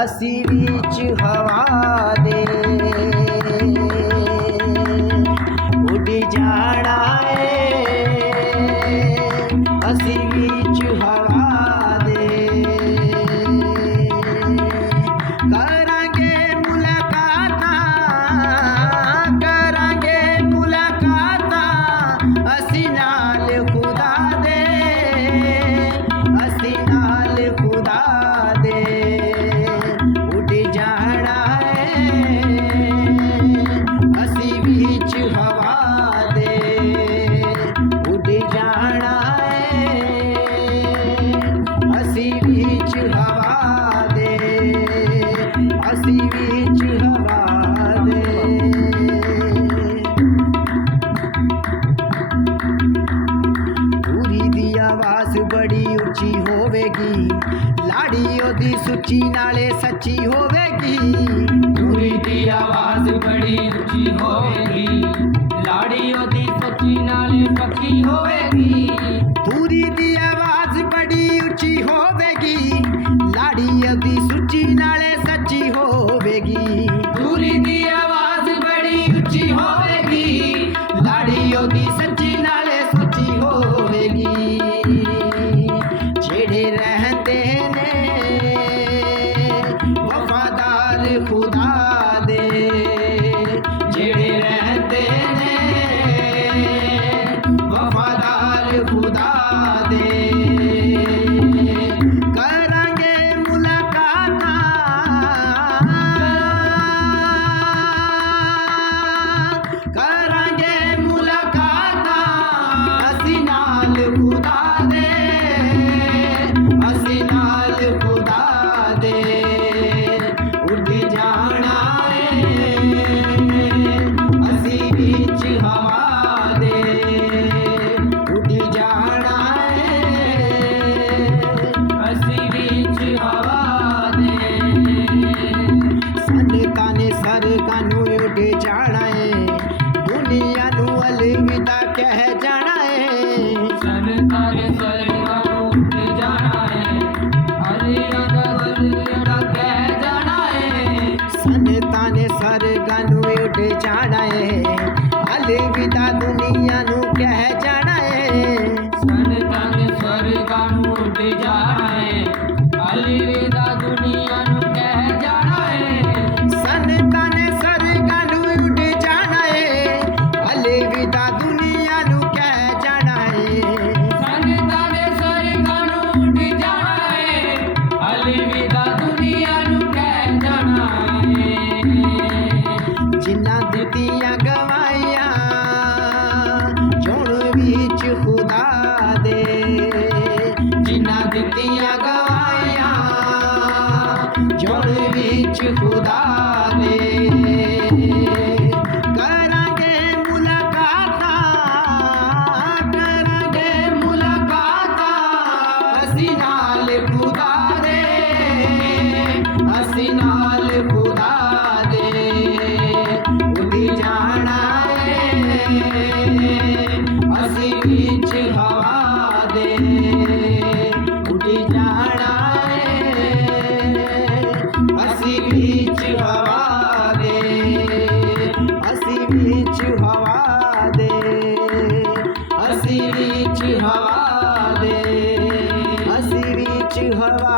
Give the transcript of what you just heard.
असी बीच हवा दे उड़ जाना है असी बीच हवा दे करांगे मुलाकात असी नाल खुदा दे असी नाल खुदा दे उड़ जाना है असी बीच हवा दे उड़ जाना है असी बीच हवा दे असी बीच हवा दे पूरी दी आवाज़ बड़ी उच्ची होवेगी लाड़ी ओदी सुची नाले सच्ची होवेगी पूरी दी आवाज़ बड़ी ऊंची होवेगी लाड़ी ओदी सच्ची नाले पक्की होवेगी पूरी दी आवाज़ बड़ी उच्ची होवेगी लाड़ी ओदी सुची नाले सच्ची होवेगी पूरी दी आवाज़ बड़ी ऊंची होवेगी लाड़ी ओदी सच्ची नाले सच्ची होवेगी जेड़े रहंदे ने वफादार खुदा दे जेड़े रहंदे ने वफादार खुदा दे करांगे मुलाकात असी नाल खुदा दे असी नाल खुदा दे उड़ जाना है असी बीच हवा दे उड़ जाना है असी बीच हवा दे संतां ने सरगां नूं उड़ जाना है दुनिया नूं अलविदा कह जाना है संतां ने सरगां नूं उड़ जाना है अलविदा कह जाना है संतां ने सरगां नूं उड़ जाना है अलविदा दुनिया नूं कह जाना है संतां ने सरगां नूं उड़ जाना है अलविदा दुनिया नूं कह जाना है संतां ने सरगां नूं उड़ जाना है अलविदा दुनिया नूं कह जाना है संतां ने सरगां नूं उड़ जाना है अलविदा दुनिया नूं कह जाना है जिन्हां दित्तियां गवाइयां चुण विच खुदा दे जिन्हां दित्तियां गवाइयां चुण विच खुदा दे करांगे मुलाकात असी नाल खुदा दे असी नाल खुदा दे उड़ जाना है असी बीच हवा दे उड़ जाना है असी बीच हवा दे असी बीच हवा दे असी बीच हवा दे असी बीच हवा